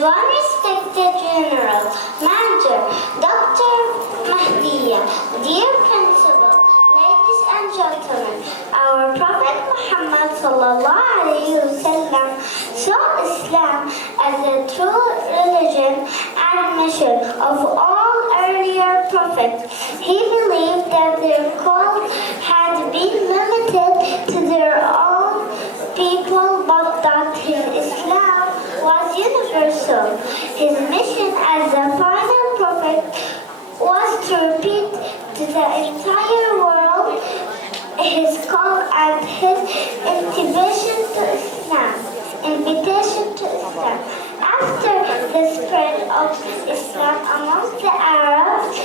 Ridwan, respected General, Manager, Dr. Mahdiya, dear Principal, ladies and gentlemen, our Prophet Muhammad sallallahu alayhi wasallam saw Islam as the true religion and mission of all earlier prophets. He believed that their call had been limited to their own people, but that his Islam was universal. His mission as the final prophet was to repeat to the entire world his call and his invitation to Islam. After the spread of Islam amongst the Arabs,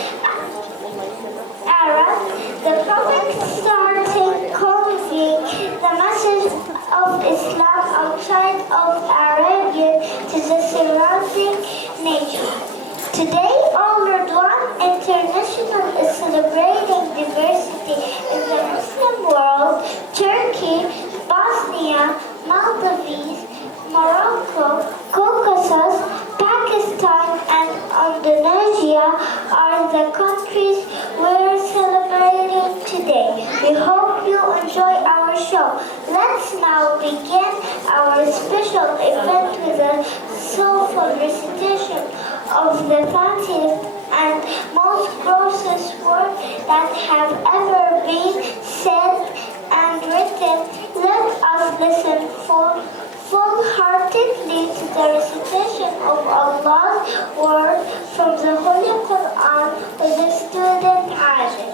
the Prophet started conveying the message of Islam outside of Arabia to the surrounding nations. Today, all Ridwan International is celebrating diversity in the Muslim world. Turkey, Bosnia, Maldives, Morocco, Caucasus, Pakistan, and Indonesia are the countries we're celebrating today. We hope you enjoy our show. Let's now begin our special event with a soulful recitation of the fanciest and most grossest words that have ever been said and written. Let us listen full-heartedly to the recitation of Allah's word from the Holy Quran with the student Ajib.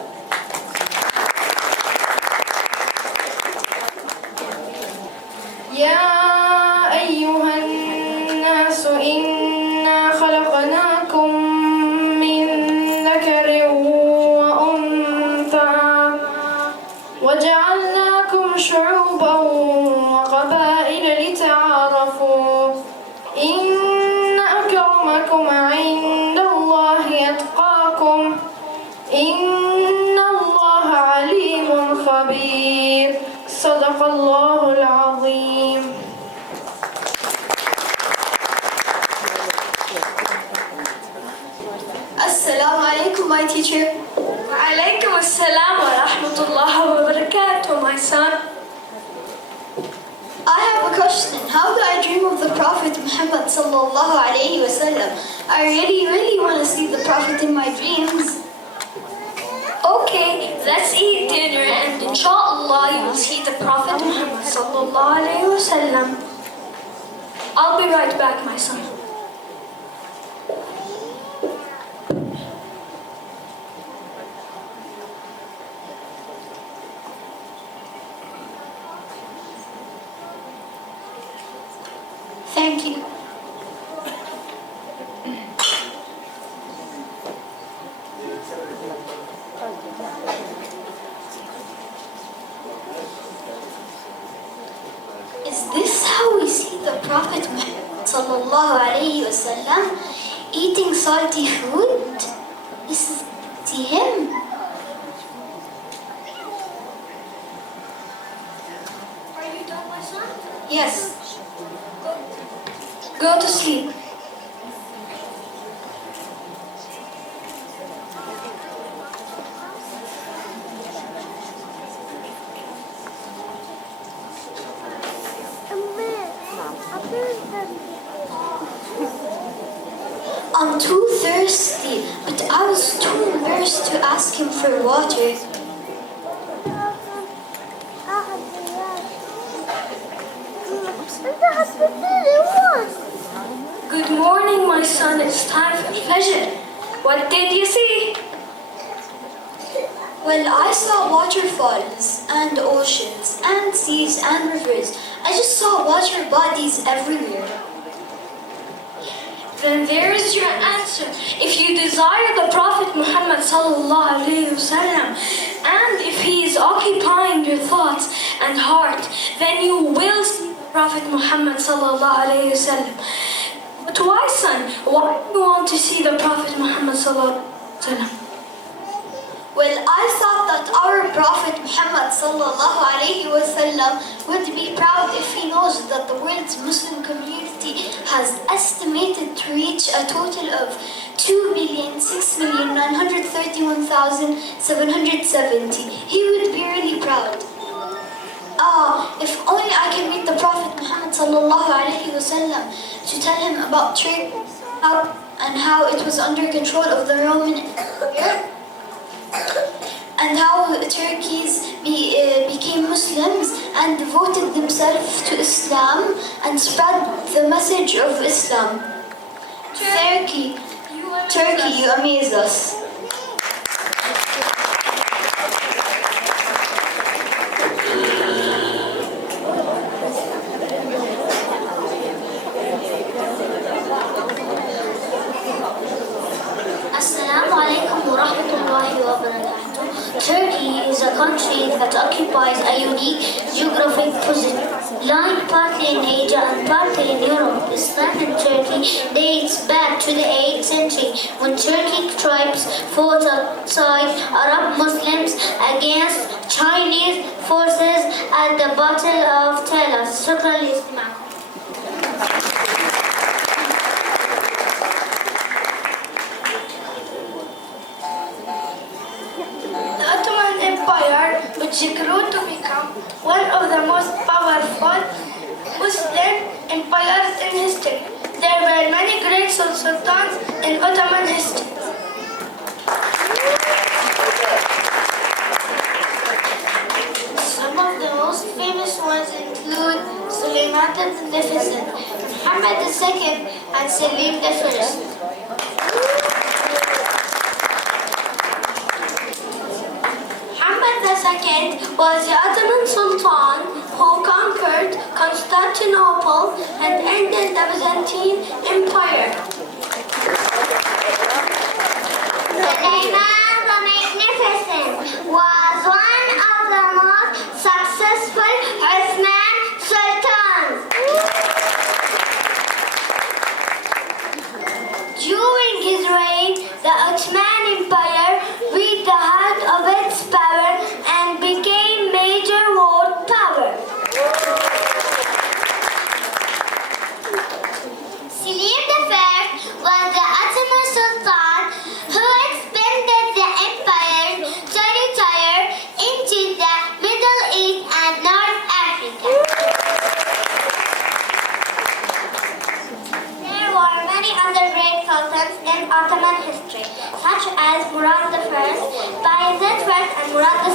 يا أيها الناس إنا خلقناكم من ذكر وأنثى وجعلناكم شعوبا وقبائل لتعارفوا إن أكرمكم عند الله أتقاكم إن الله عليم خبير صدق الله العظيم. Assalamu alaikum, my teacher. Wa alaikum assalam wa rahmatullahi wa barakatuh, my son. I have a question. How do I dream of the Prophet Muhammad sallallahu alayhi wa sallam? I really want to see the Prophet in my dreams. Okay, let's eat dinner and inshallah you will see the Prophet Muhammad sallallahu alayhi wa sallam. I'll be right back, my son. Thank you. Is this how we see the Prophet Muhammad sallallahu alayhi wa sallam eating salty food? This is him. Are you done, my son? Yes. Go to sleep. I'm too thirsty, but I was too embarrassed to ask him for water. Good morning, my son. It's time for Fajr. What did you see? Well, I saw waterfalls and oceans and seas and rivers. I just saw water bodies everywhere. Then there is your answer. If you desire the Prophet Muhammad sallallahu alaihi wasallam, and if he is occupying your thoughts and heart, then you will see the Prophet Muhammad sallallahu alaihi wasallam. But why, son? Why do you want to see the Prophet Muhammad sallallahu alaihi wasallam? Well, I thought that our Prophet Muhammad sallallahu alayhi wa sallam would be proud if he knows that the world's Muslim community humanity has estimated to reach a total of 2,6,931,770. He would be really proud. If only I can meet the Prophet Muhammad sallallahu alaihi wasallam to tell him about Turkey and how it was under control of the Roman Empire and how Turkeys became Muslims and devoted themselves to Islam and spread the message of Islam. Turkey, you amaze us. Assalamu alaikum wa rahmatullahi wa barakatuh. Turkey is a country that occupies a unique geographic position, lying partly in Asia and partly in Europe. Islam in Turkey dates back to the 8th century when Turkic tribes fought alongside Arab Muslims against Chinese forces at the Battle of Talas. شكرا لاستماعكم. The Ottoman Empire, which grew to become one of the most powerful Muslim empires in history. There were many great sultans in Ottoman history. Some of the most famous ones include Suleiman the Magnificent, Muhammad II, and Selim I. Muhammad II was the Ottoman Sultan who conquered Constantinople and ended the Byzantine Empire. Suleiman the Magnificent was one of the most successful Ottoman sultans. During his reign, the Ottoman Empire reached the height of its power and became major world power. Selim I was the Ottoman Sultan who expanded the empire's territory into the Middle East and North Africa. There were many other great sultans in Ottoman history, such as Murad I, Bayezid I, and Murad II.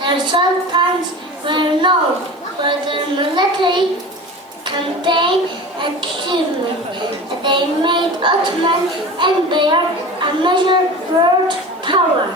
Their sultans were known for their military campaign achievement. They made Ottoman Empire a major world power.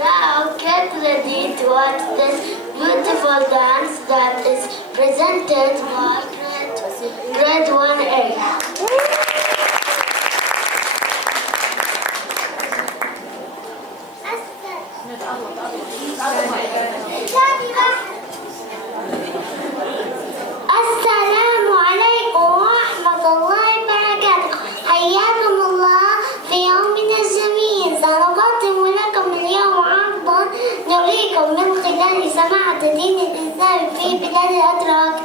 Now get ready to watch this beautiful dance that is presented by grade 1A. السلام عليكم ورحمة الله وبركاته. حياكم الله في يومنا الجميل. سنقدم لكم اليوم عرضا نريكم من خلال سماعة دين الإسلام في بلاد الأتراك.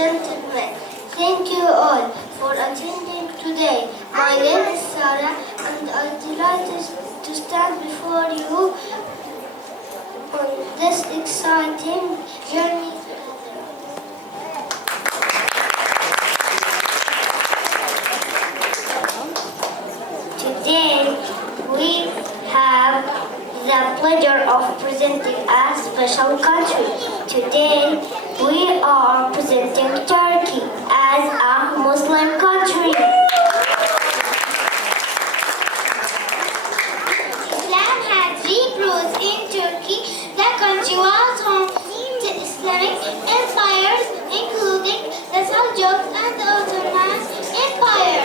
gentlemen, thank you all for attending today. My name is Sarah and I'm delighted to stand before you on this exciting journey. Today we have the pleasure of presenting a special country. Today we are presenting Turkey as a Muslim country. Islam had deep roots in Turkey. The country was home to Islamic empires, including the Seljuk and the Ottoman Empire.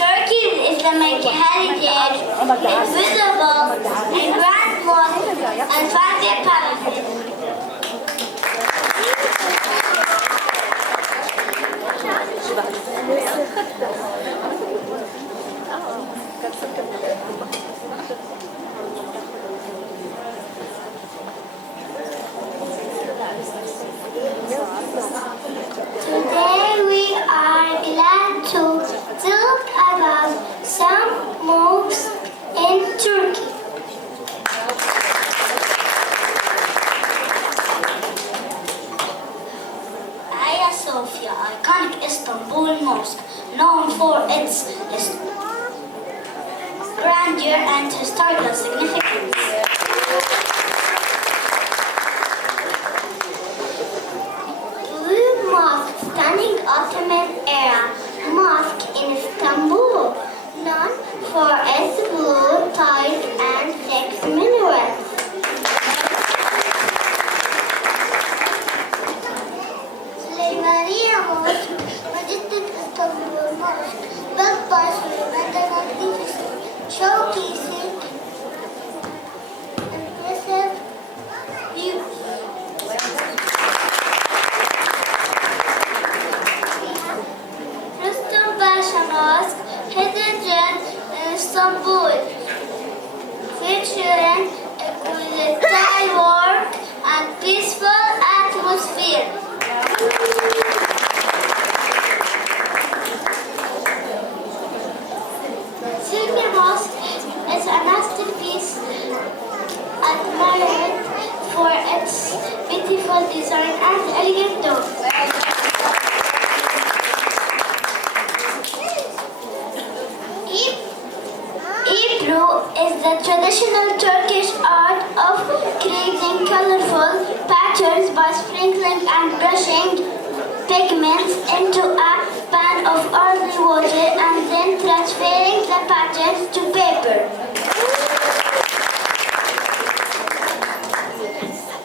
Turkey's Islamic heritage is visible in grand mosques and fancy palaces. Today we are glad to talk about some mosques in Turkey. Hagia Sophia, iconic Istanbul mosque, known for its grandeur and historical significance. Blue Mosque, stunning Ottoman era mosque in Istanbul, known for its blue tiles and 6 minarets. Süleymaniye Mosque, majestic Istanbul mosque, built by Suleiman the Magnificent, showcasing impressive views. Mosque, hidden gem in Istanbul, featuring exquisite tile work and peaceful atmosphere. Silky Mosque is a masterpiece admired for its beautiful design and elegant dome. Is the traditional Turkish art of creating colorful patterns by sprinkling and brushing pigments into a pan of earthy water and then transferring the patterns to paper.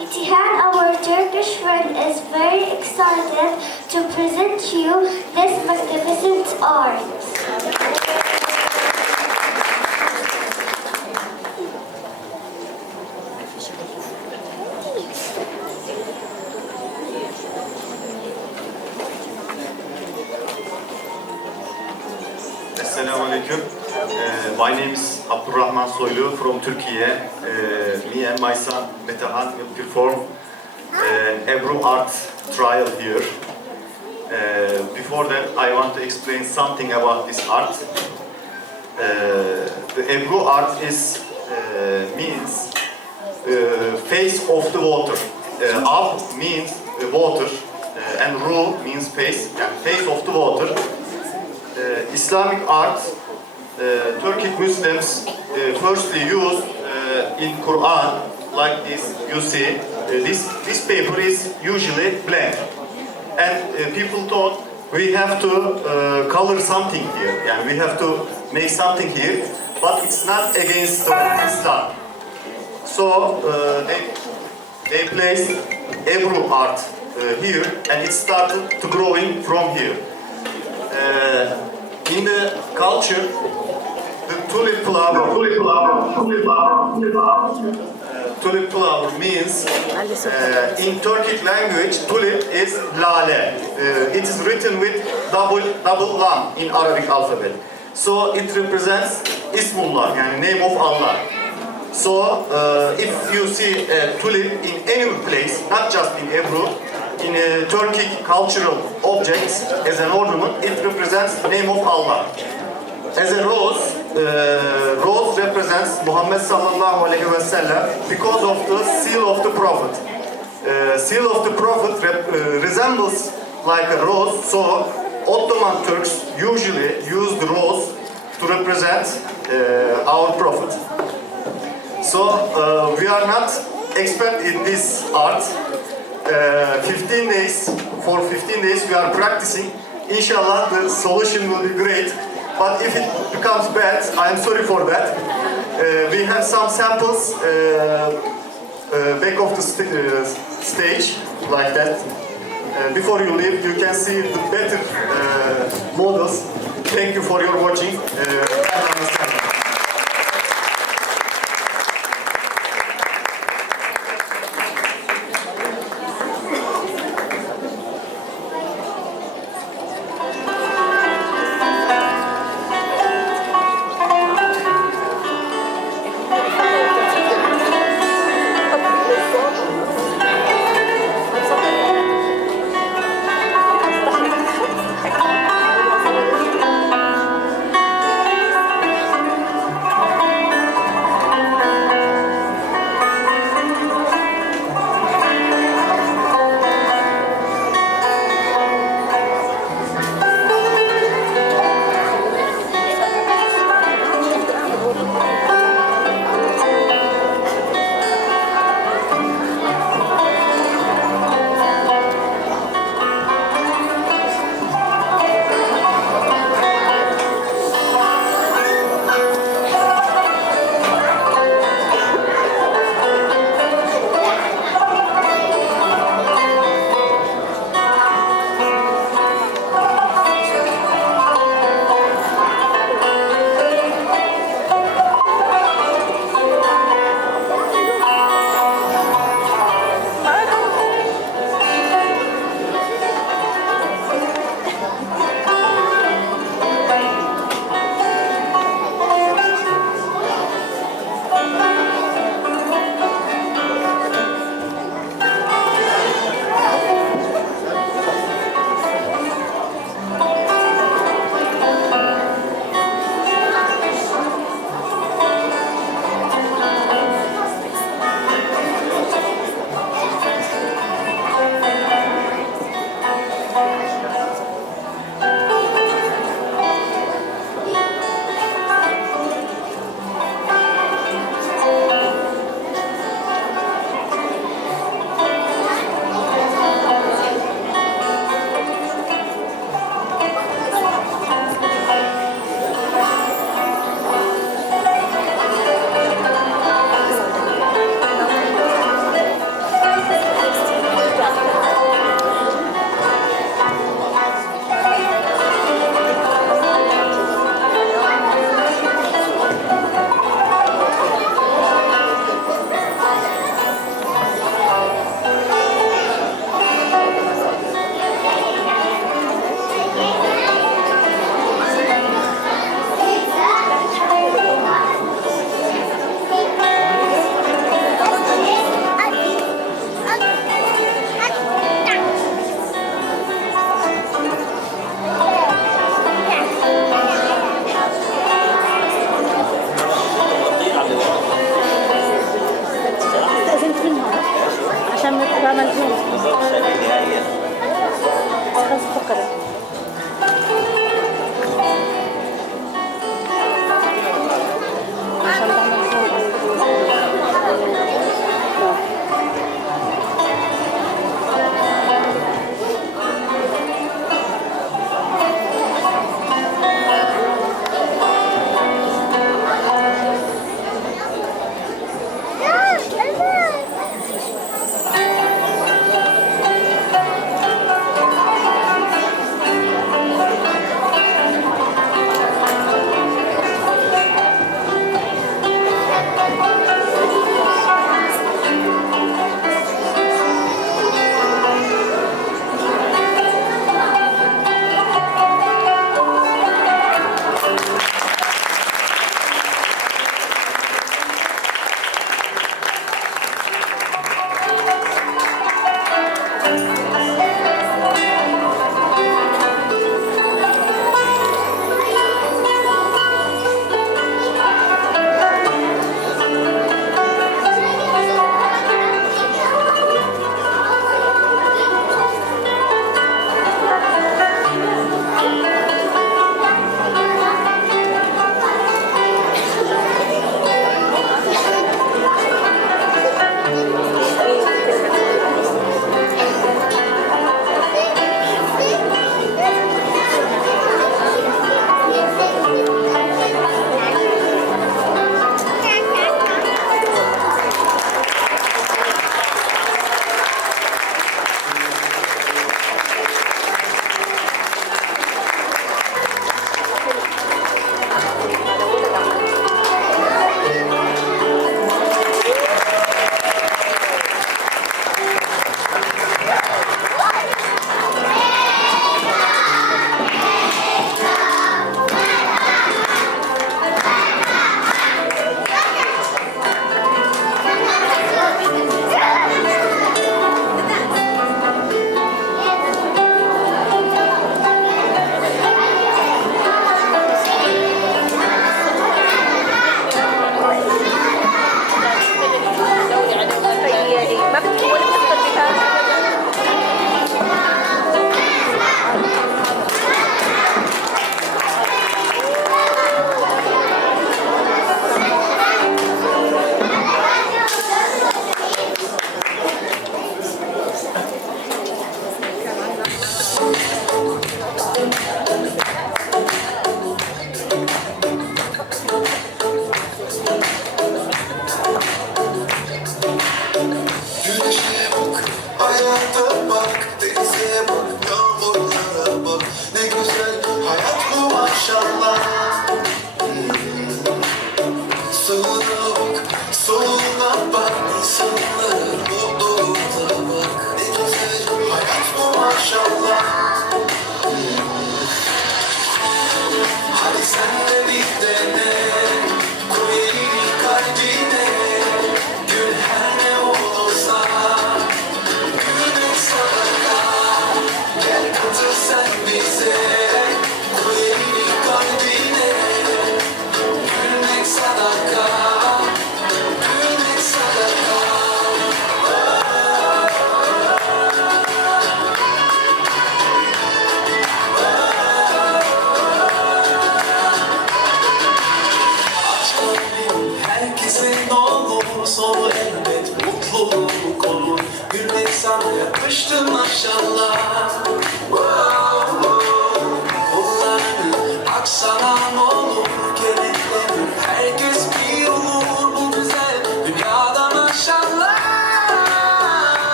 Itihan, our Turkish friend, is very excited to present you this magnificent art. Assalamu alaikum. My name is Abdurrahman Soylu from Turkey. Me and my son Metehan will perform Ebru art trial here. Before that, I want to explain something about this art. The Ebru art is means face of the water. Ab means water and Ru means face, and face of the water. Islamic art, Turkic Muslims firstly use in Quran like this. You see, this paper is usually blank, and people thought we have to color something here, and we have to make something here, but it's not against Islam. So they placed Ebru art here, and it started to growing from here. In the culture, the tulip flower means, in Turkic language, tulip is lale. It is written with double lam in Arabic alphabet. So it represents Ismullah, yani name of Allah. So if you see a tulip in any place, not just in Ebru, in Turkic cultural objects as an ornament, it represents the name of Allah. As a rose, rose represents Muhammad sallallahu alaihi wasallam because of the seal of the Prophet. Seal of the Prophet resembles like a rose, so Ottoman Turks usually use the rose to represent our Prophet. So we are not expert in this art. 15 days, for 15 days we are practicing. Inshallah the solution will be great. But if it becomes bad, I am sorry for that. We have some samples back of the stage, like that. Before you leave, you can see the better models. Thank you for your watching and understanding.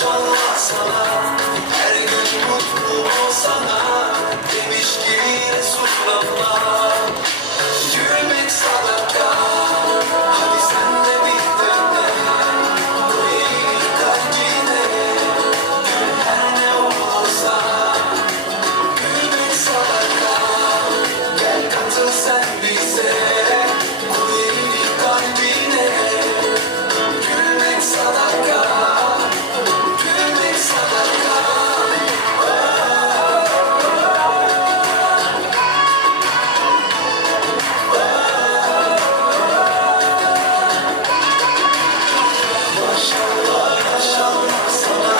maşallah sana, her gün mutlu olsana, demiş gibi Resulallah. Gülmek sadaka, hadi sen de bir dene, koy kalbine, gül her ne olursa. Gülmek sadaka, gel katıl sen bize, koy kalbine. Gülmek sadaka, gülmek sadaka. Maşallah maşallah sana,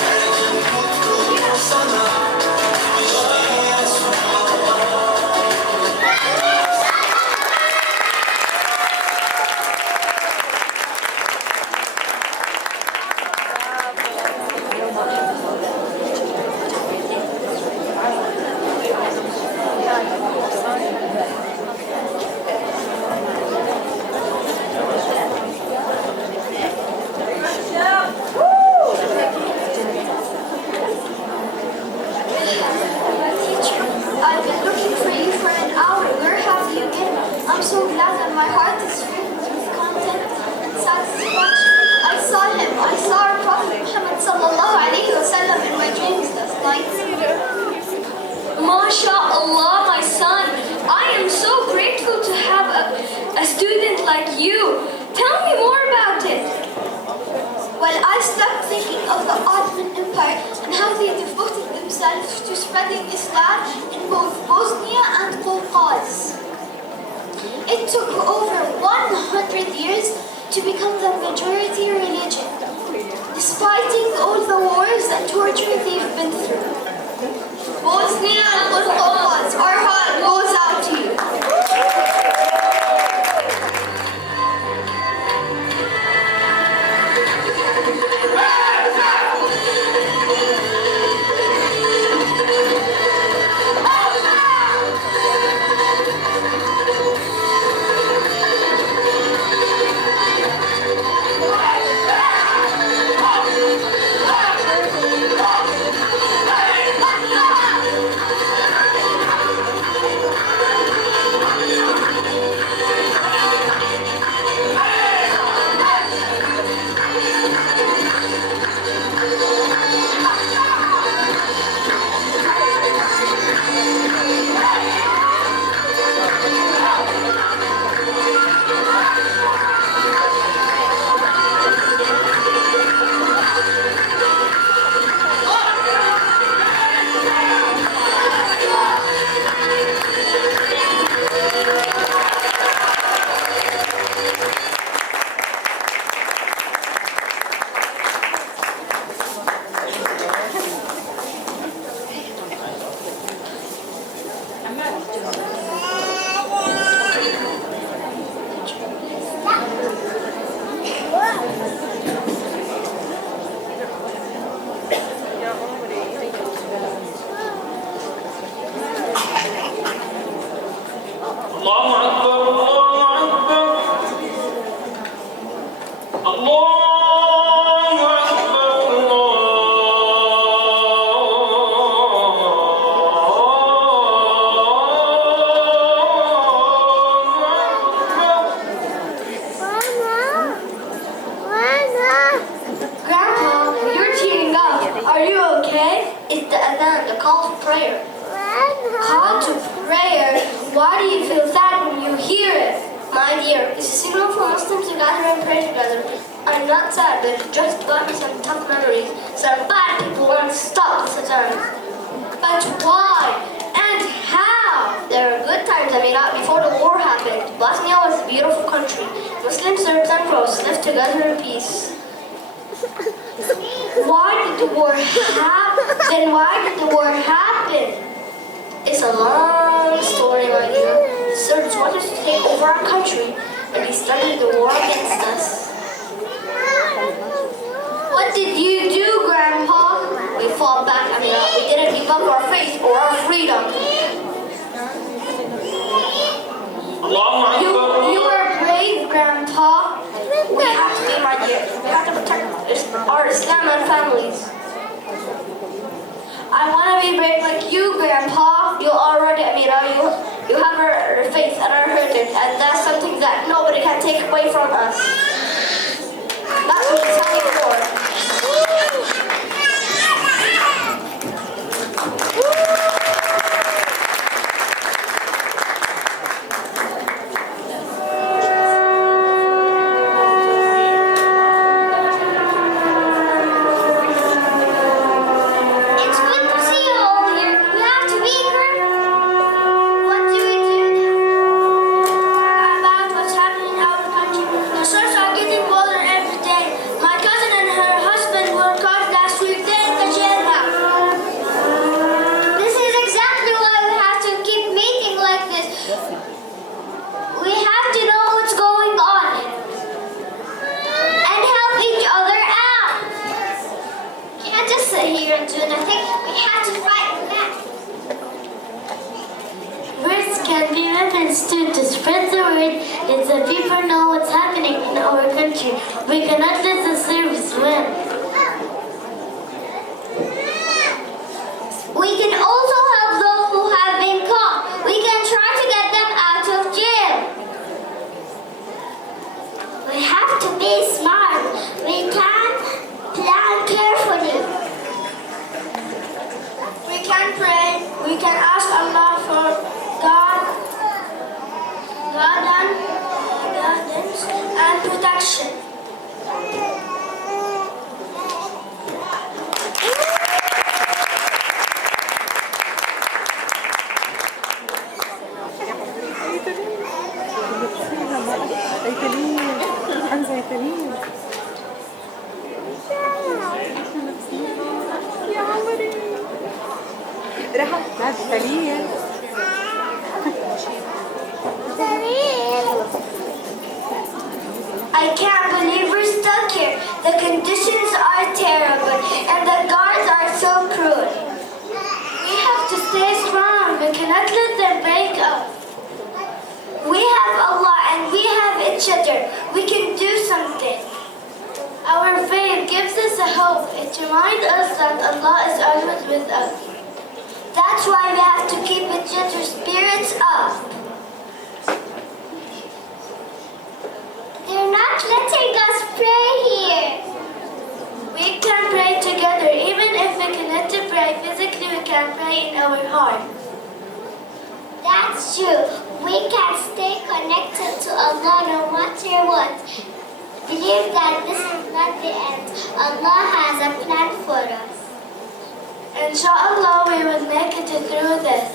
her gün mutlu olsana, demişti Resulallah. Teacher, I've been looking for you for an hour. Where have you been? I'm so glad that my heart is filled with content and satisfaction. I saw him. I saw our Prophet Muhammad sallallahu alayhi wa sallam in my dreams last night. MashaAllah, my son. I am so grateful to have a student like you. Tell me more about it. Well, I stopped thinking of the Ottoman Empire and how they devoted themselves to spreading Islam in both Bosnia and Caucasus. It took over 100 years to become the majority religion, despite all the wars and torture they've been through. Bosnia and Caucasus, our heart goes out to you. الله أكبر الله أكبر الله أكبر Grandpa, you're tearing up. Are you okay? It's the adhan, the call to prayer. Call to prayer. Why do you feel sad when you hear it? My dear, it's a signal for Muslims to gather and pray together. I'm not sad, but it just brought me some tough memories. Some bad people once stopped the adhan. But why? And how? There were good times, Amira, before the war happened. Bosnia was a beautiful country. Muslims, Serbs, and Croats lived together in peace. Why did the war happen? Then why did the war happen? It's a long story, my dear. The Serbs wanted to take over our country, and they started the war against us. What did you do, Grandpa? We fought back, Amira. We didn't give up our faith or our freedom. الله You أكبر were brave, Grandpa. We have to be, my dear. We have to protect our Islam and families. I want to be brave like you, Grandpa. You already, you have our faith and our heritage, and that's something that nobody can take away from us. That means having more. It's good to see you all here. We have to be here. What do we do now? About what's happening in our country. The sources are getting colder every day. My cousin and her husband were caught last week. They're in the jail now. This is exactly why we have to keep meeting like this. We have to know what's going on and help each other out. We can't just sit here and do nothing. We have to fight back. Words can be weapons too to spread the word if the people know what's happening in our country. We cannot let the service win. We can also help those who have been caught. We can try to get them out of jail. We have to be smart. We can plan carefully. We can pray. We can ask Allah for guidance and protection. رحاب بعد سليم I can't believe we're stuck here. The conditions are terrible and the guards are so cruel. We have to stay strong. We cannot let them break us. We have Allah and we have each other. We can do something. Our faith gives us a hope. It reminds us that Allah is always with us. That's why we have to keep each other's spirits up. They're not letting us pray here. We can pray together. Even if we cannot pray physically, we can pray in our heart. That's true. We can stay connected to Allah no matter what. Believe that this is not the end. Allah has a plan for us. Inshallah, we will make it through this.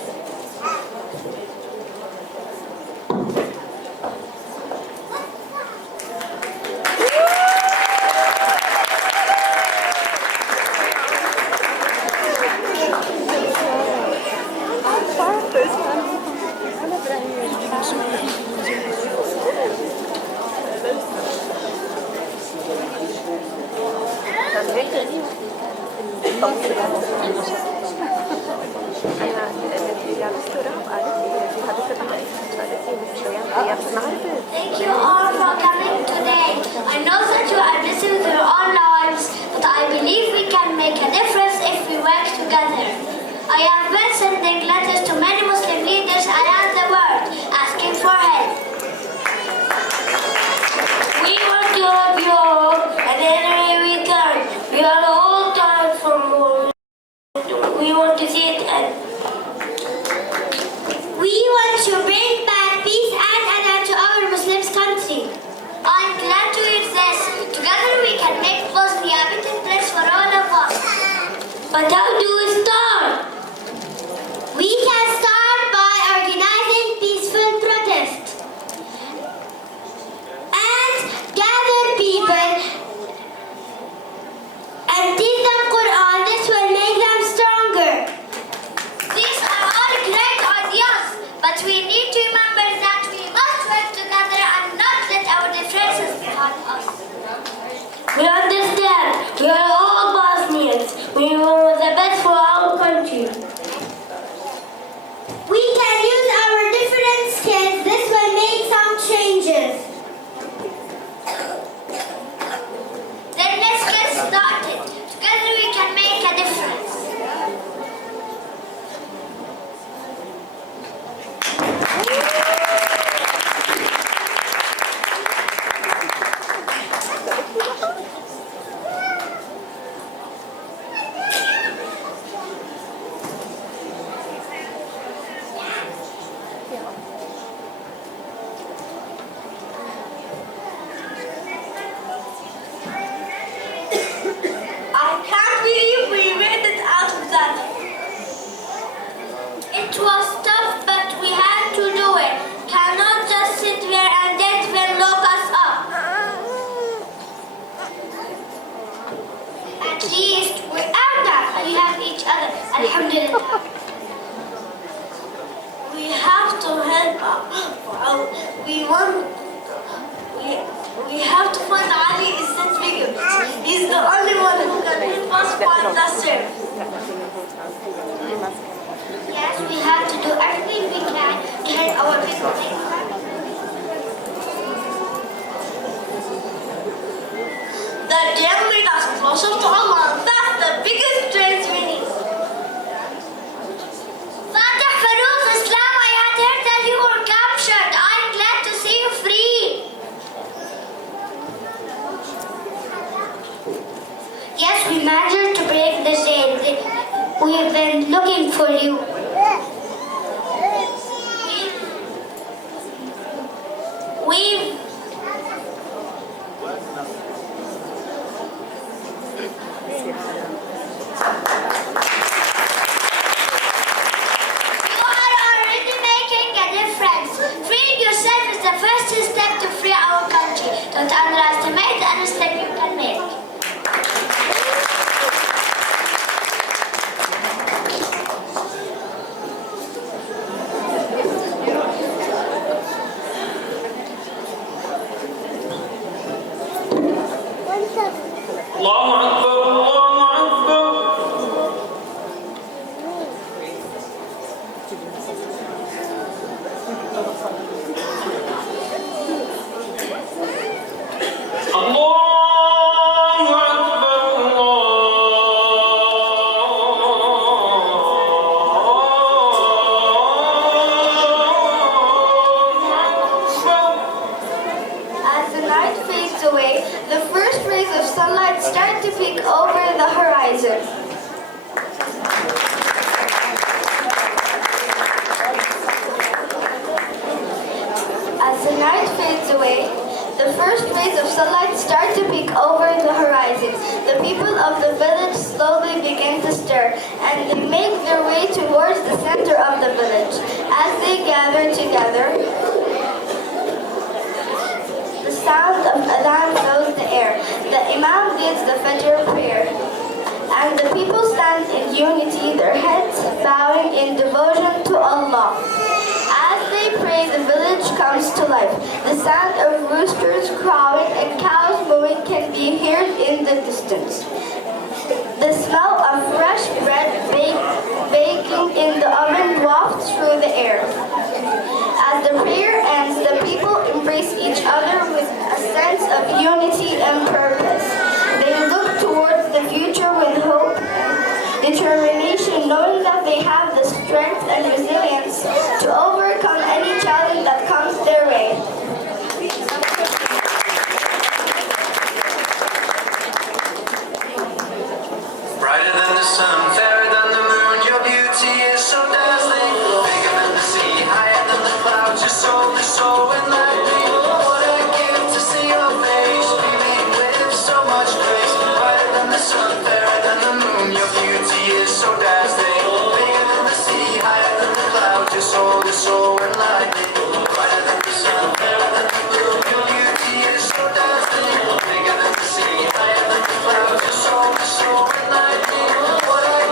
Thank you all for coming today. I know that you are busy with your own lives, but I believe we can make a difference if we work together. I have been sending letters to many Muslim leaders around the world asking for help. We want to help you all, and any way we can. We are all tired from war. We want to see it end. We want to bring back peace and honor to our Muslim country. I'm glad to hear this. Together we can make Bosnia a better place for all of us. But how do we start? We can start by organizing peaceful protest and gather people and teach them Quran. This will make them stronger. These are all great ideas, but we need to remember that we must work together and not let our differences divide us. We understand. We are all Bosnians. We want the best for our country. We can use our different skills. This will make some changes. Then let's get started. Alhamdulillah. We have to help out. We have to find Ali is that bigger. He's the only one who can help us find that service. Yes, we have to do everything we can to help our people. The deal made us closer to Allah. That's the biggest strength we need. Father Farouk Islam, I had heard that you were captured. I'm glad to see you free. Yes, we managed to break the jail. We've been looking for you. We've You are already making a difference. Freeing yourself is the first step to free our country. Don't underestimate the step you can make. الله أكبر الله أكبر. الله أكبر As the night fades away, the first rays of sunlight start to peek over the horizon. As the night fades away, the first rays of sunlight start to peek over the horizon. The people of the village slowly begin to stir, and they make their way towards the center of the village. As they gather together, the sound of adhan fills the air. The imam leads the Fajr prayer, and the people stand in unity, their heads bowing in devotion to Allah. As they pray, the village comes to life. The sound of roosters crowing and cows mooing can be heard in the distance. The smell of fresh bread baking in the oven wafts through the air. As the prayer ends, the people embrace each other with a sense of unity and purpose. They look towards the future with hope and determination, knowing that they have the strength and resilience to overcome any challenge that comes their way. Brighter than the sun, fairer than the moon, your beauty is so dazzling. Bigger than the sea, higher than the clouds, your soul is so enlightening. What a gift to see your face, beaming with so much grace. Brighter than the sun, fairer than the moon, your beauty is so dazzling. Bigger than the sea, higher than the clouds, your soul is so enlightening. Brighter than the sun, fairer than the moon, your beauty is so dazzling. Bigger than the sea, higher than the clouds, your soul is so enlightening. What a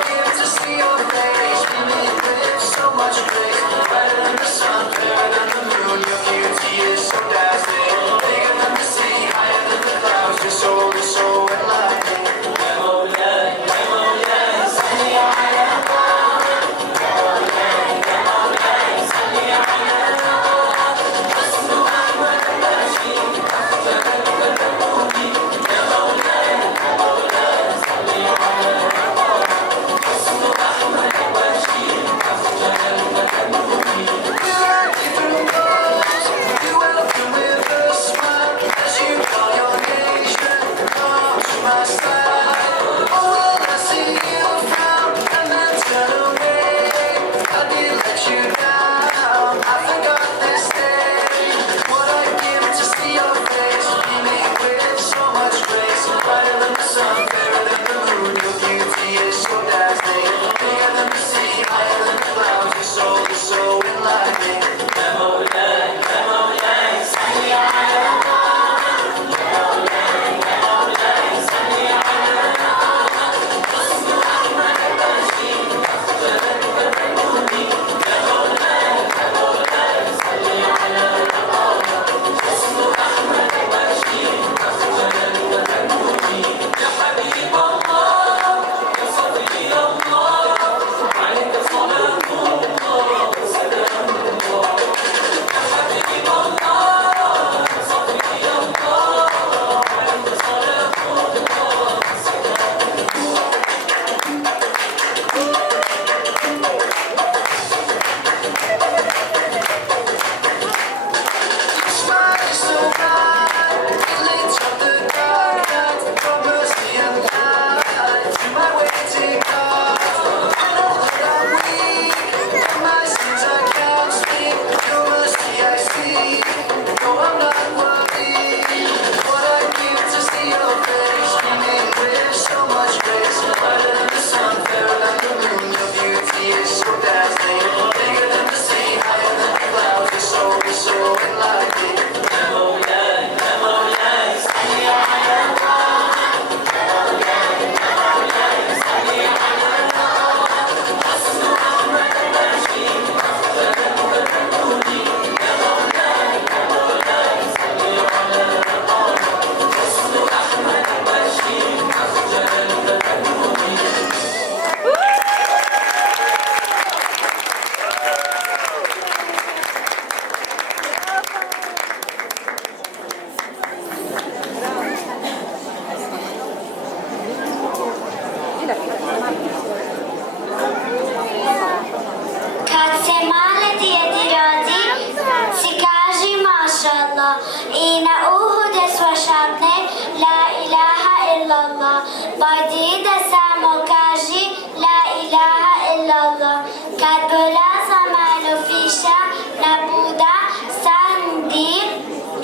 Ina uhudes washabne, la ilaha illallah. Badida samo kaži, la ilaha illallah. Kad bila zamanu fisha, nabuda sandir,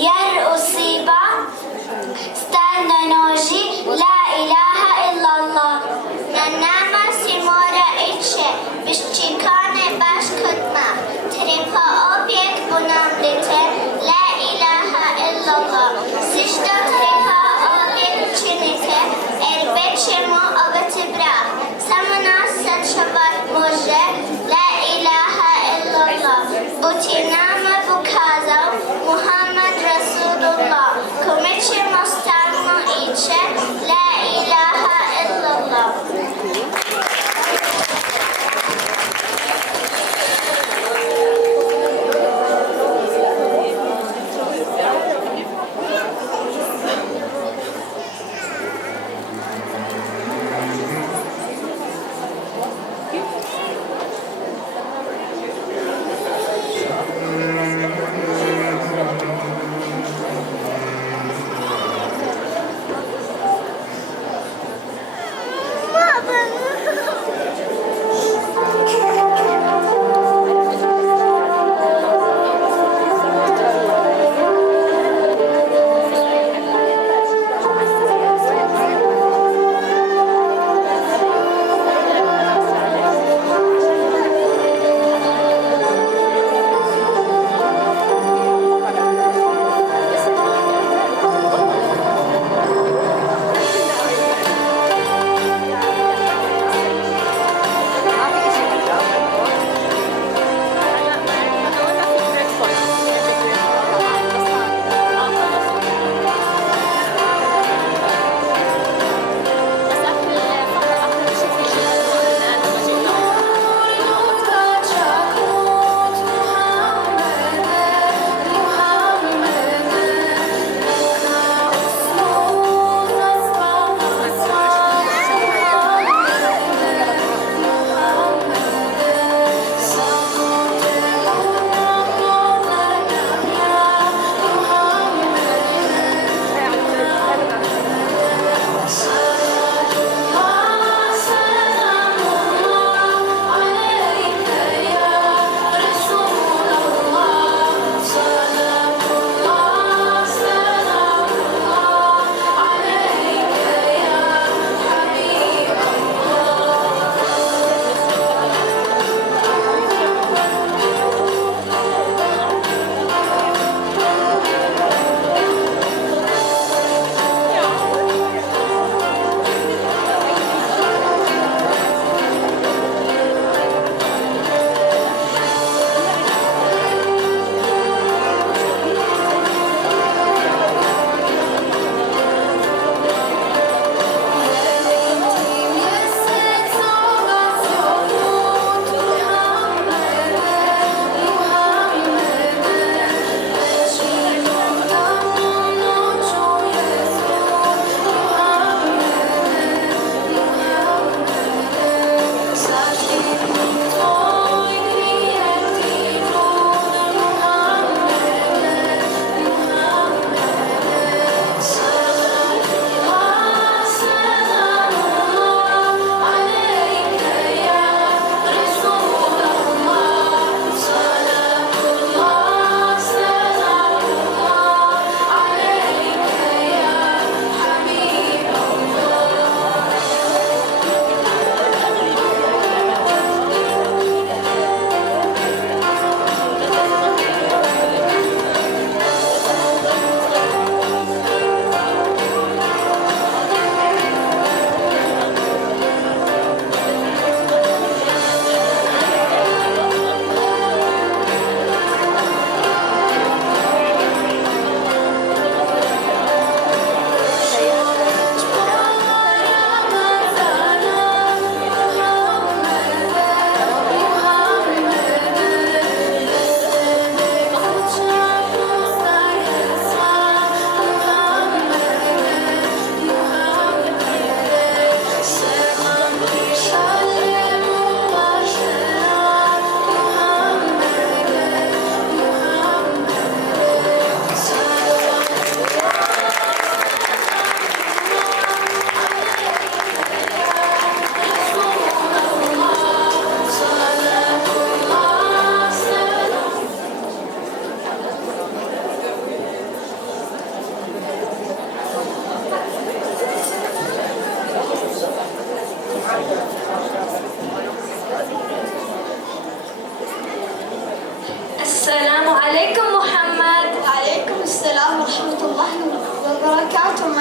jer usiba, standa noži, la ilaha illallah. Na nama si mora iće, biščikane baš kod ma. Treba objekt bunam lite, la ilaha illallah.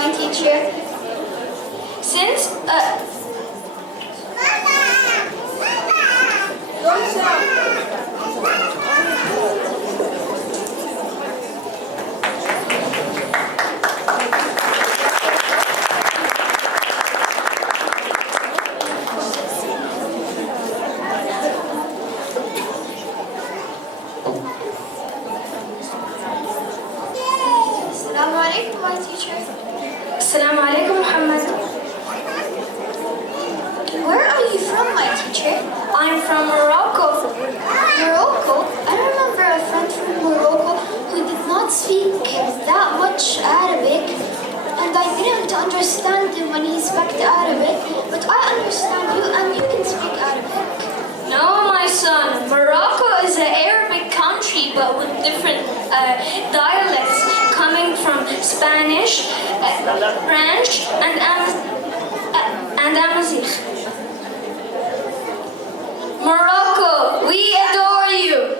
my teacher. Since Assalamu alaikum, my teacher. Assalamu alaikum, Muhammad. Where are you from, my teacher? I'm from Morocco. Morocco? I remember a friend from Morocco who did not speak that much Arabic, and I didn't understand him when he spoke Arabic, but I understand you and you can speak Arabic. No, my son. Morocco is an Arabic country, but with different dialects coming from Spanish, French, and Amazigh. Morocco, we adore you.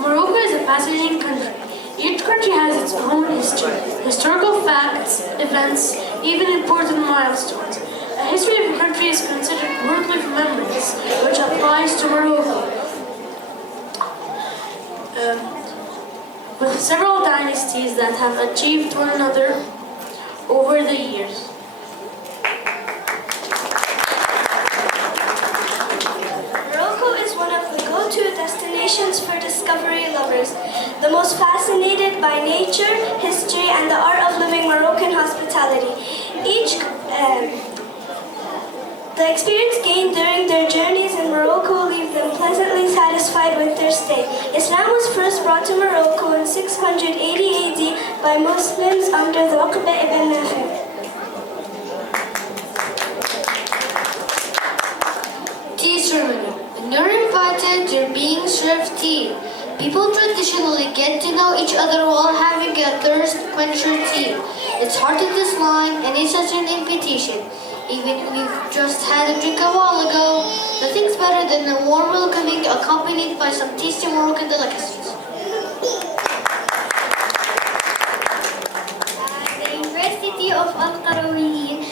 Morocco is a fascinating country. Each country has its own history, historical facts, events, even important milestones. A history of a country is considered worldly remembrance, which applies to Morocco. With several dynasties that have achieved one another over the years. Morocco is one of the go-to destinations for discovery lovers, the most fascinated by nature, history, and the art of living Moroccan hospitality. The experience gained during their journeys in Morocco leave them pleasantly satisfied with their stay. Islam was first brought to Morocco in 680 AD by Muslims under the Uqba ibn Nafi. Tea ceremony. When you're invited, you're being served tea. People traditionally get to know each other while having a thirst quencher tea. It's hard to decline any such an invitation. Even if you've just had a drink a while ago, nothing's better than a warm welcoming accompanied by some tasty Moroccan delicacies. The University of Al-Qarawiyyin,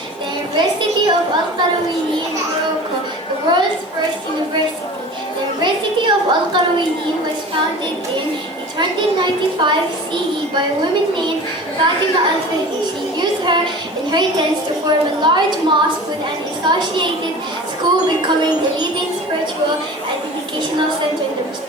Morocco, the world's first university. The University of Al-Qarawiyyin was founded in 895 CE by a woman named Fatima al-Fihri. She used her inheritance to form a large mosque with an associated school, becoming the leading spiritual and educational center in the region.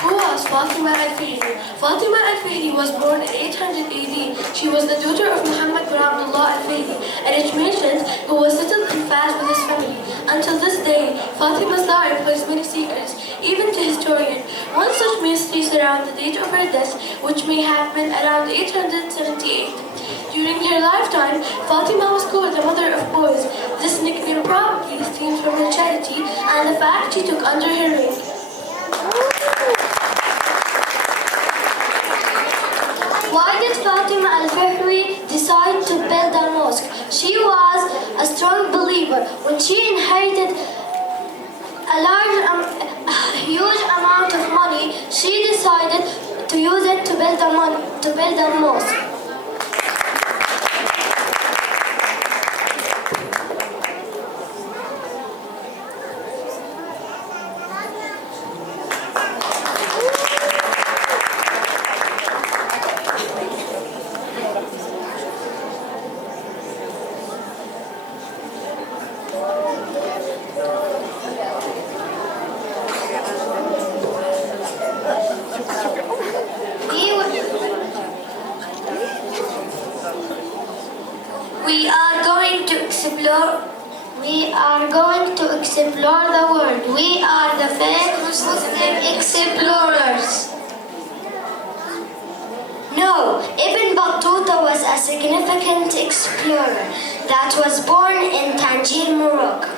Who was Fatima al-Fihri? Fatima al-Fihri was born in 800 AD. She was the daughter of Muhammad bin Abdullah al-Fihri, a rich merchant who was settled and fast with his family. Until this day, Fatima's life holds many secrets, even to historians. One such mystery surrounds the date of her death, which may have been around 878. During her lifetime, Fatima was called the mother of boys. This nickname probably stems from her charity and the fact she took under her wing. Why did Fatima al-Fihri decide to build a mosque? She was a strong believer. When she inherited a huge amount of money, she decided to use it to build a mosque. We are going to explore. We are going to explore the world. We are the famous Muslim explorers. No, Ibn Battuta was a significant explorer that was born in Tangier, Morocco.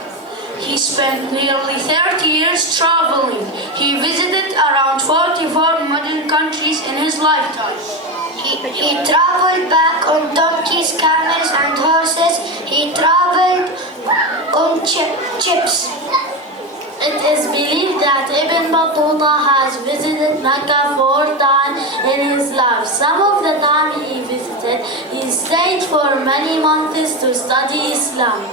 He spent nearly 30 years traveling. He visited around 44 modern countries in his lifetime. He traveled back on donkeys, camels, and horses. He traveled on ships. It is believed that Ibn Battuta has visited Mecca 4 times in his life. Some of the time he visited, he stayed for many months to study Islam.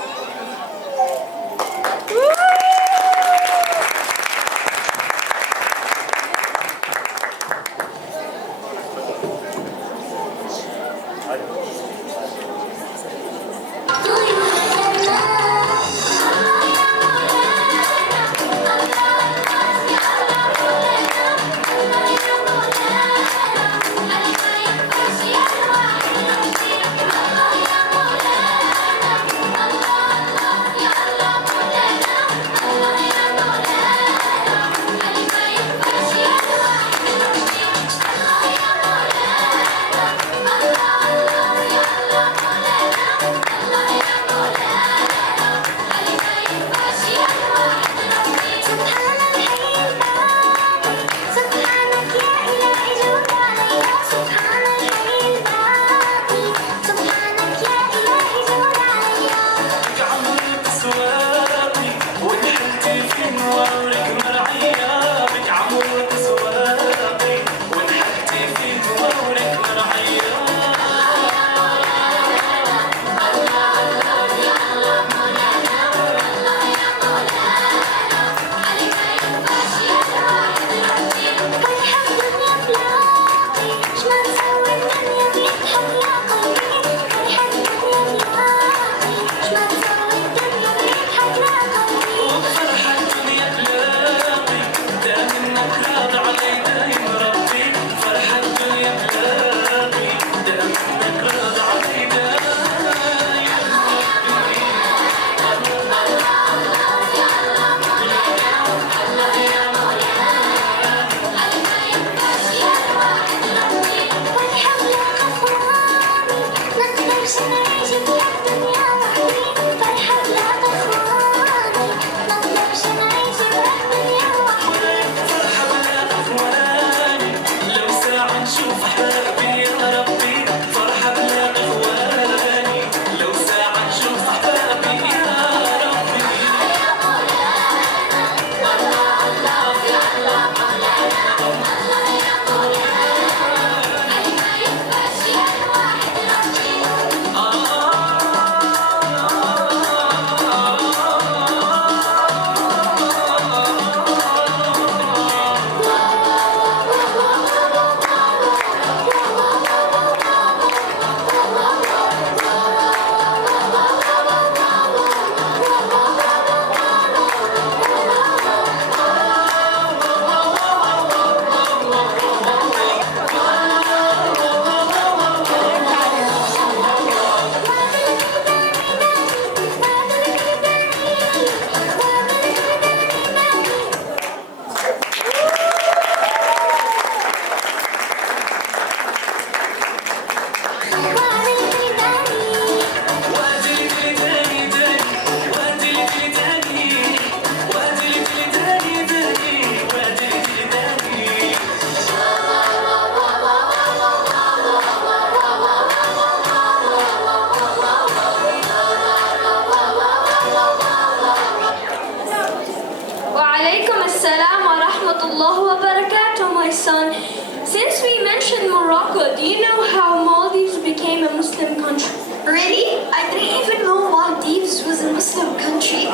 Since we mentioned Morocco, do you know how Maldives became a Muslim country? Really? I didn't even know Maldives was a Muslim country.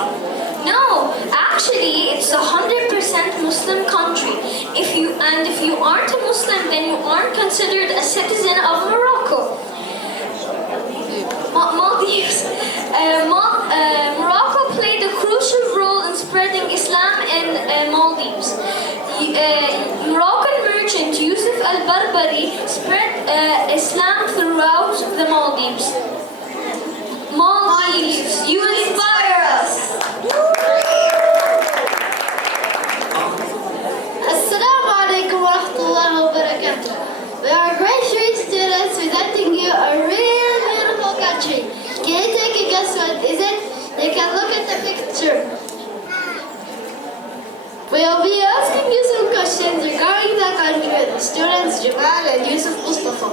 No, actually, it's 100% Muslim country. If you aren't a Muslim, then you aren't considered a citizen of Morocco. Maldives. Morocco played a crucial role in spreading Islam in Maldives. Moroccan merchant Yusuf al-Barbari spread Islam throughout the Maldives. Maldives. You inspire us. Assalamu alaikum wa rahmatullahi wa barakatuh. We are grade 3 students presenting you a real beautiful country. Can you take a guess what is it? You can look at the picture. We'll be asking you some questions regarding the country with the students Jamal and Yusuf Mustafa.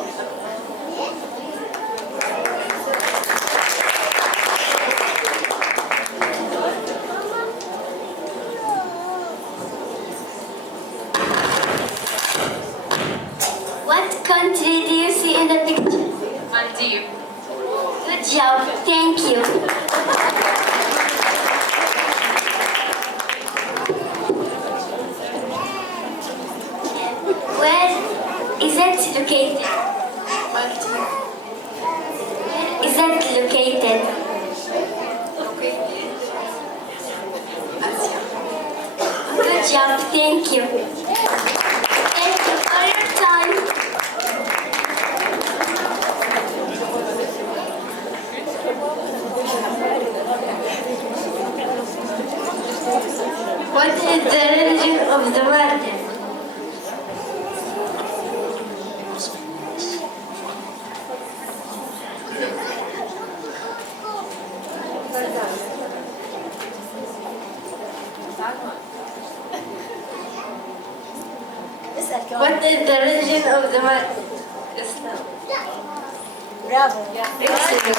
What country do you see in the picture? Maldives. Good job, thank you. Where is it located? Where is it located? Good job, thank you. Thank you for your time. What is the religion of the Maldives? What is the religion of the Maldives? Islam. Bravo. Excellent.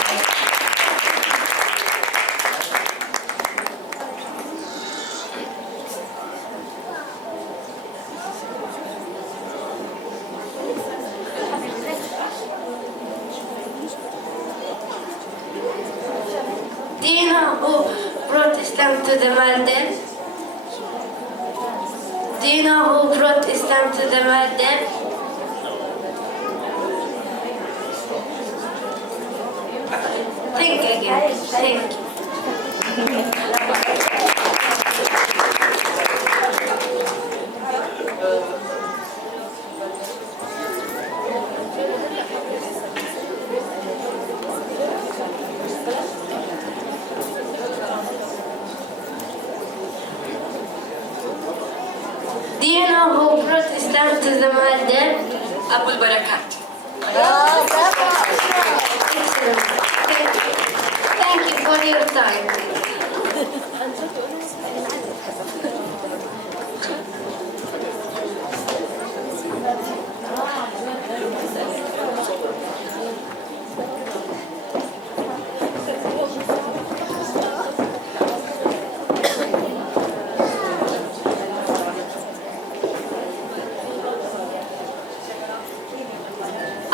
Do you know who brought Islam to the Maldives? Do you know who brought Islam to the Maldives? Think again. Think. Do you know who brought Islam to the Maldives? Abu Barakat. Excellent. Thank you for your time.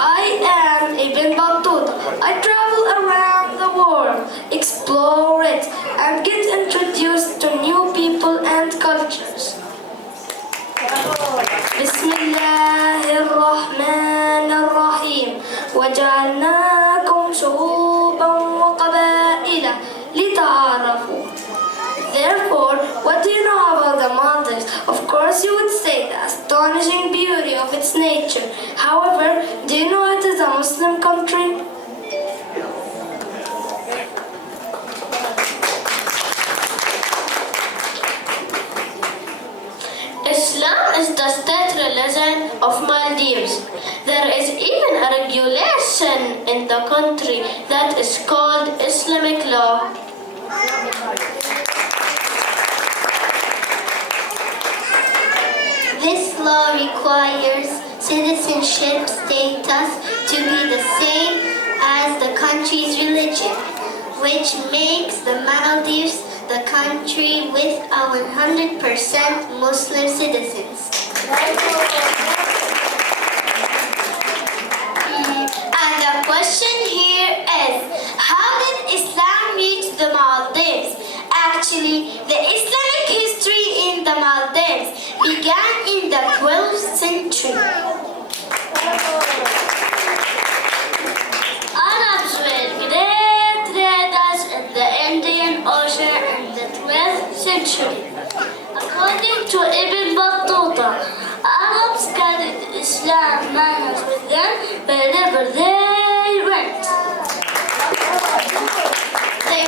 I am Ibn Battuta. I travel around the world, explore it, and get introduced to new people and cultures. بسم الله الرحمن الرحيم وجعلناكم شعوبا وقبائل لتعارفوا. Therefore, what do you know about the Maldives? Of course you would say the astonishing beauty of its nature. However, do you know it is a Muslim country? Islam is the state religion of Maldives. There is even a regulation in the country that is called Islamic law. This law requires citizenship status to be the same as the country's religion, which makes the Maldives the country with a 100% Muslim citizens. And the question here is, how did Islam reach the Maldives? Actually, the Islamic history in the Maldives began in the 12th century. Arabs were great traders in the Indian Ocean in the 12th century. According to Ibn Battuta, Arabs carried Islam manners with them wherever they went. They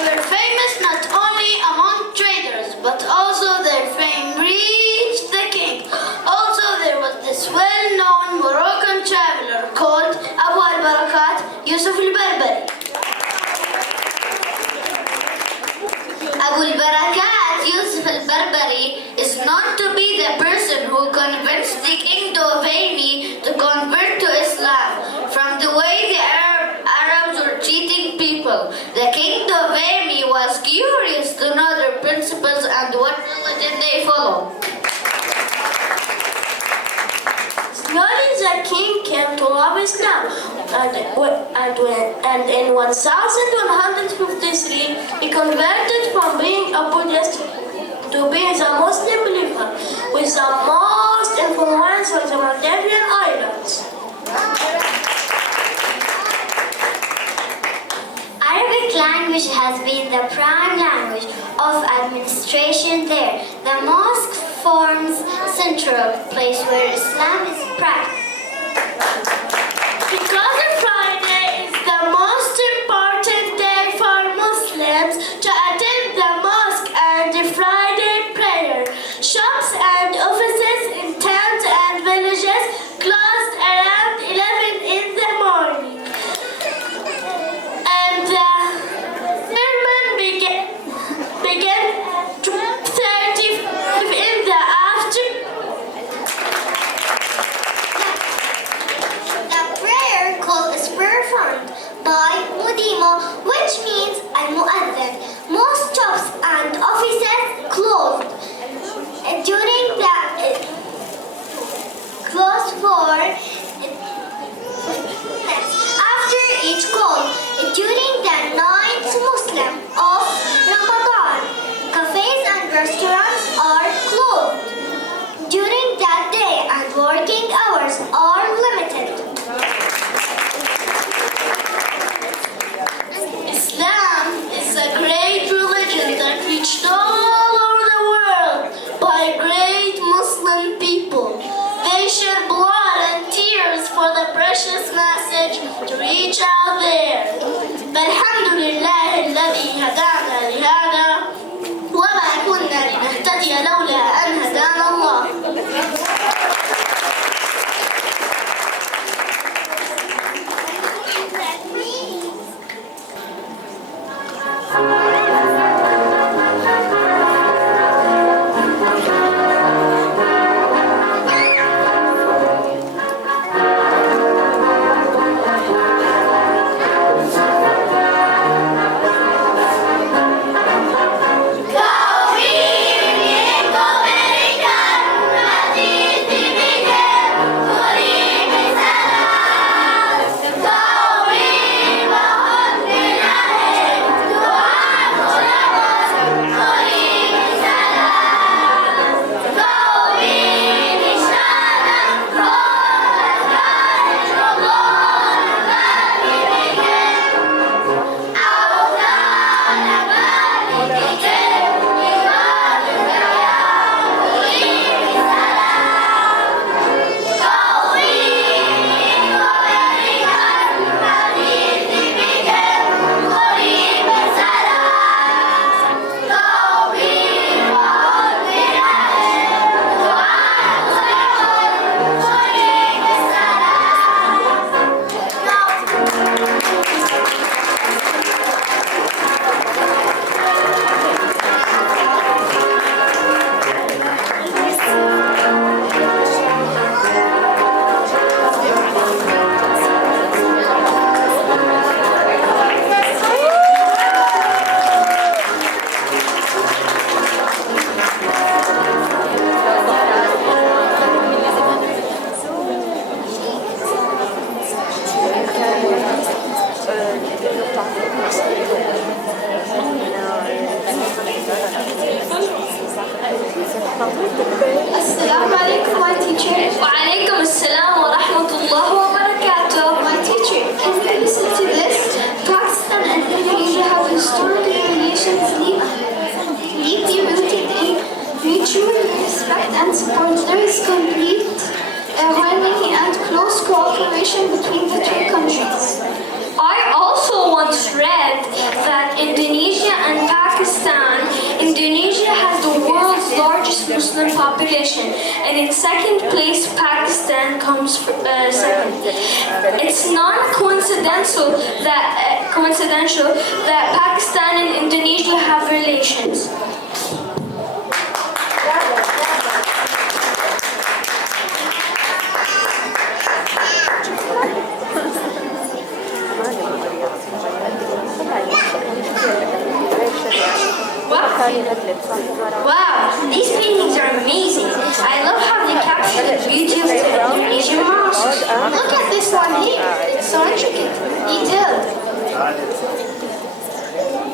they follow. Slowly the king came to love Islam, and in 1153 he converted from being a Buddhist to being a Muslim believer with the most influence on the Maldivian Islands. Arabic language has been the prime language of administration there. The mosque forms central place where Islam is practiced. Because Friday is the most important day for Muslims to attend the mosque and the Friday prayer. Shops and offices in towns and villages closed around 11 in the morning. And the sermon began 12:35 in the afternoon. The prayer call is performed by Mudima, which means al-mu'adhin. Most shops and offices closed during the closed for after each call. During the ninth Muslim of Ramadan, cafes and restaurants are closed during that day and working hours are limited. Islam is a great religion that reached all over the world by great Muslim people. They shed blood and tears for the precious message to reach out there. Alhamdulillah الذي هدانا لهذا وما كنا لنهتدي لولا أن هدانا الله. Assalamu alaikum, my teacher. وعليكم السلام ورحمة الله وبركاته. My teacher, can you listen to this? Pakistan and Indonesia have historical relations deeply rooted in mutual respect and support. There is complete harmony and close cooperation between the two countries. I also once read that Indonesia and Pakistan, Indonesia has the world's largest Muslim population, and in second place Pakistan comes second. It's not coincidental that Pakistan and Indonesia have relations. Wow, These paintings are amazing. I love how they capture the beauty of the Indonesian mosques. Look at this one here. It's so intricate, detailed.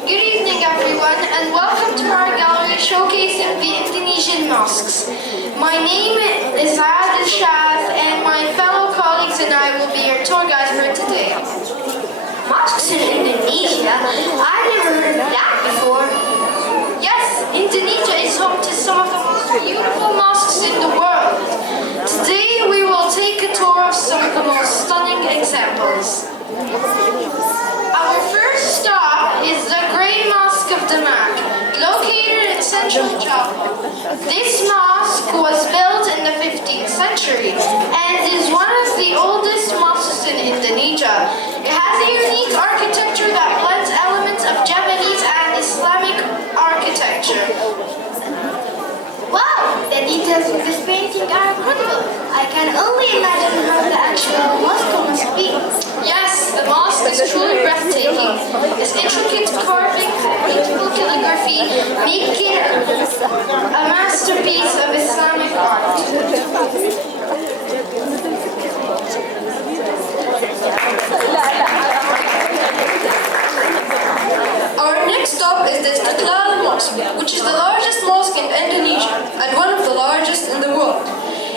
Good evening, everyone, and welcome to our gallery showcasing the Indonesian mosques. My name is Adil Shaz, and my fellow colleagues and I will be your tour guides for today. Mosques in Indonesia? I've never heard of that before. Yes, Indonesia is home to some of the most beautiful mosques in the world. Today, we will take a tour of some of the most stunning examples. Our first stop is the Great Mosque of Damak, located in central Java. This mosque was built in the 15th century and is one of the oldest mosques in Indonesia. It has a unique architecture that blends elements of Japanese and Islamic architecture. Wow, the details of this painting are incredible. I can only imagine how the actual mosque must be. Yes, the mosque is truly breathtaking. Its intricate carving and beautiful calligraphy make it a masterpiece of Islamic art. Our next stop is the Tynjang Mosque, which is the largest mosque in Indonesia and one of the largest in the world.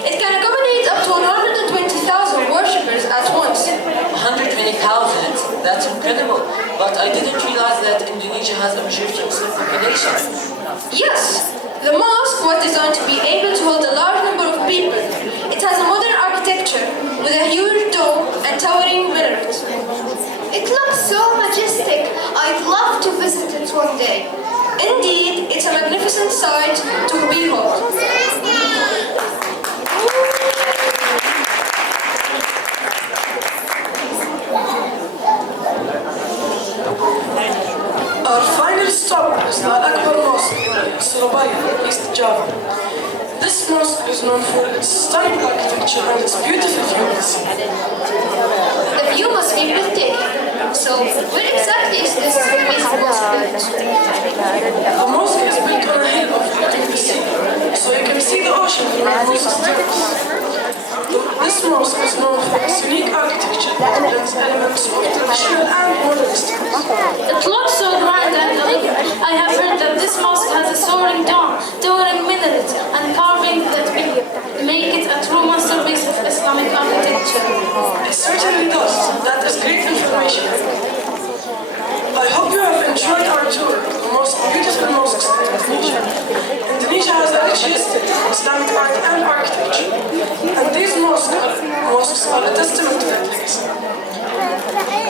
It can accommodate up to 120,000 worshippers at once. 120,000? That's incredible. But I didn't realize that Indonesia has a majority Muslim population. Yes, the mosque was designed to be able to hold a large number of people. It has a modern architecture with a huge dome and towering minarets. It looks so majestic. I'd love to visit it one day. Indeed, it's a magnificent sight to behold. Our final stop is the Akbar Mosque in Surabaya, East Java. This mosque is known for its stunning architecture and its beautiful view of the sea. The view must be breathtaking. So, where exactly is this amazing mosque built? The mosque is built on a hill overlooking the sea, so you can see the ocean from the mosque's terrace. This mosque is known for its unique architecture that blends elements of traditional and modern styles. It looks so grand and elegant. I have heard that this mosque has a soaring dome, towering minarets, and carvings that make it a true masterpiece of Islamic architecture. It certainly does. That is great information. I hope you have enjoyed our tour of the most beautiful mosques in Indonesia. Indonesia has a rich history of Islamic art and architecture, and these mosques are a testament to that legacy.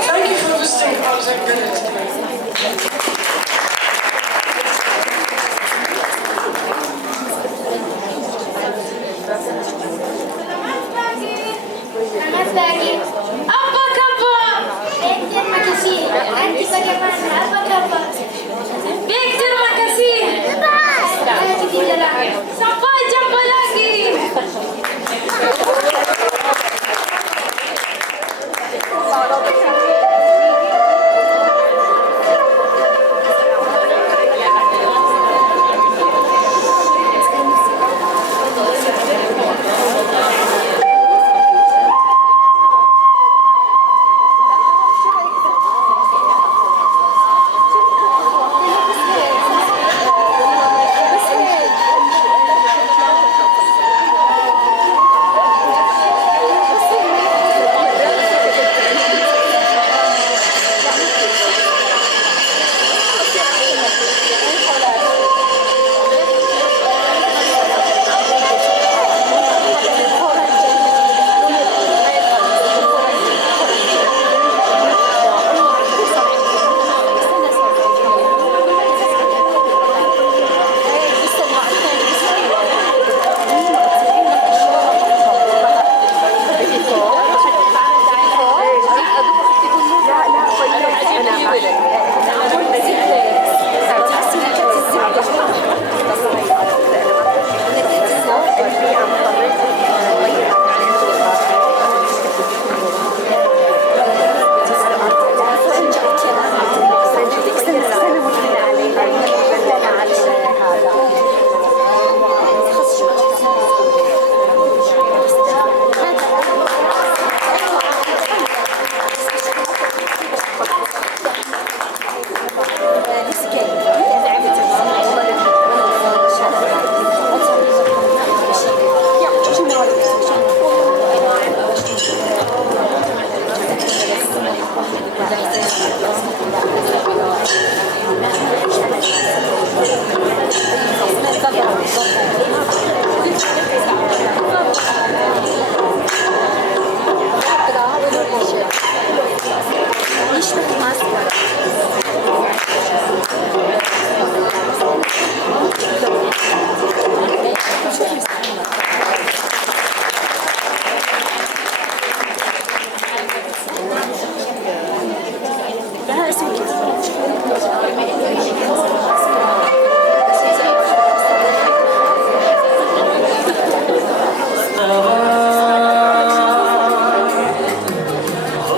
Thank you for visiting our gallery today. Selamat pagi. Apa kabar? Baik, terima kasih. Nanti bagaimana? Apa kabar? Baik, terima kasih. Hati di dalam. Sampai jumpa lagi.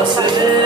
Hosle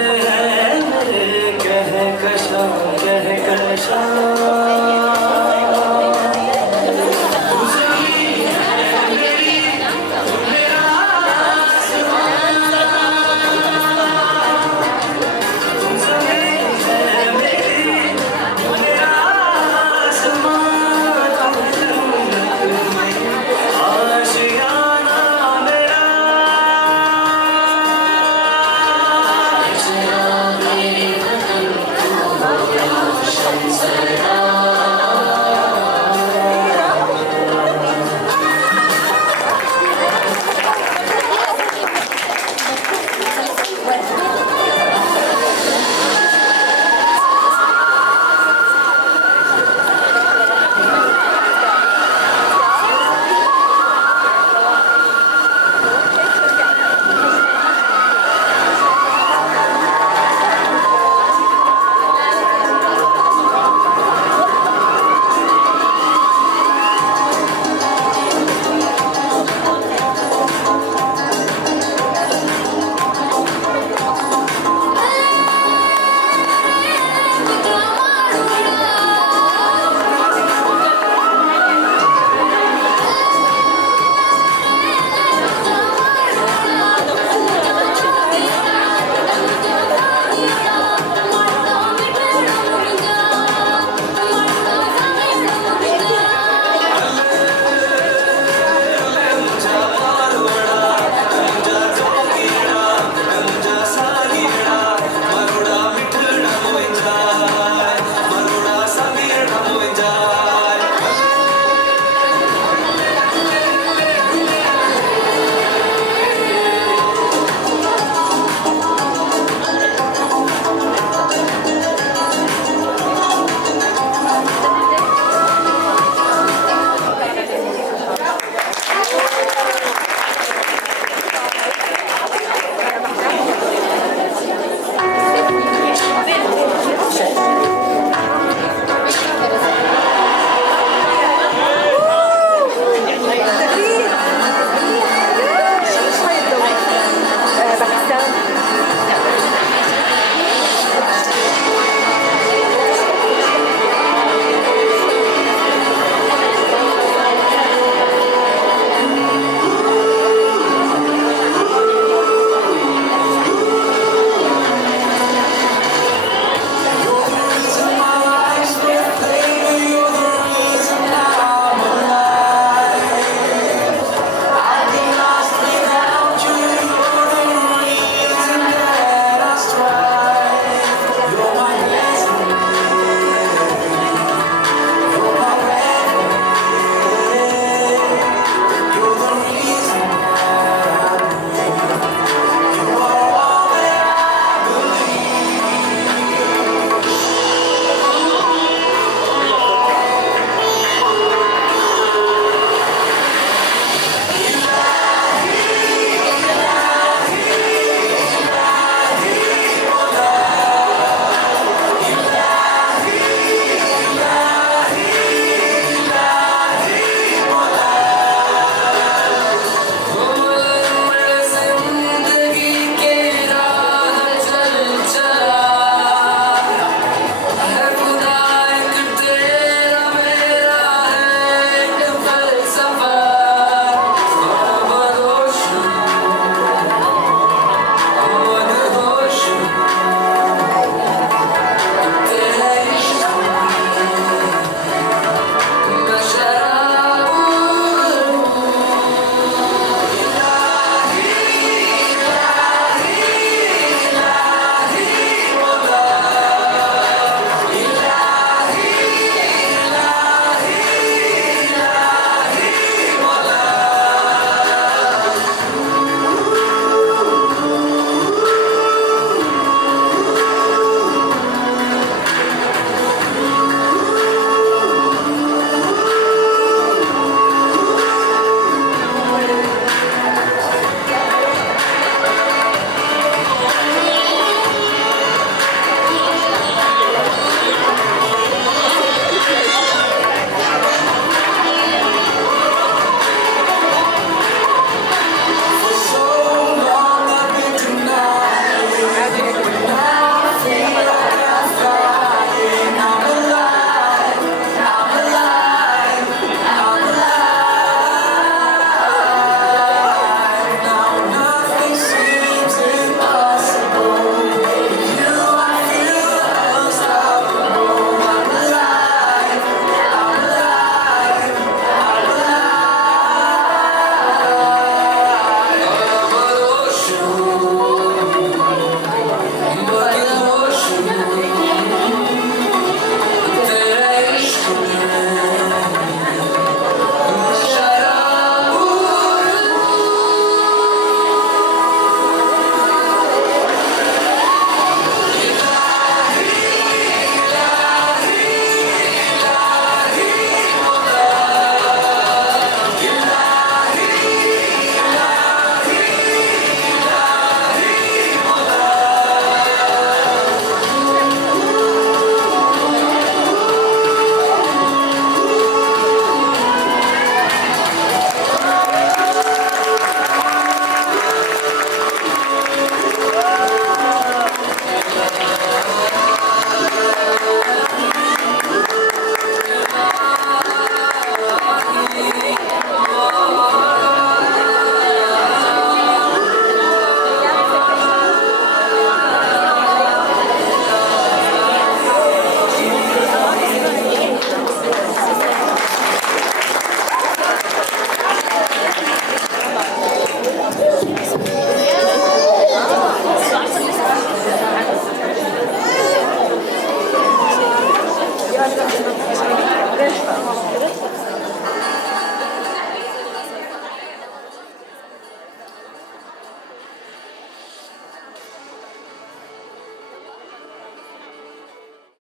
Thank you.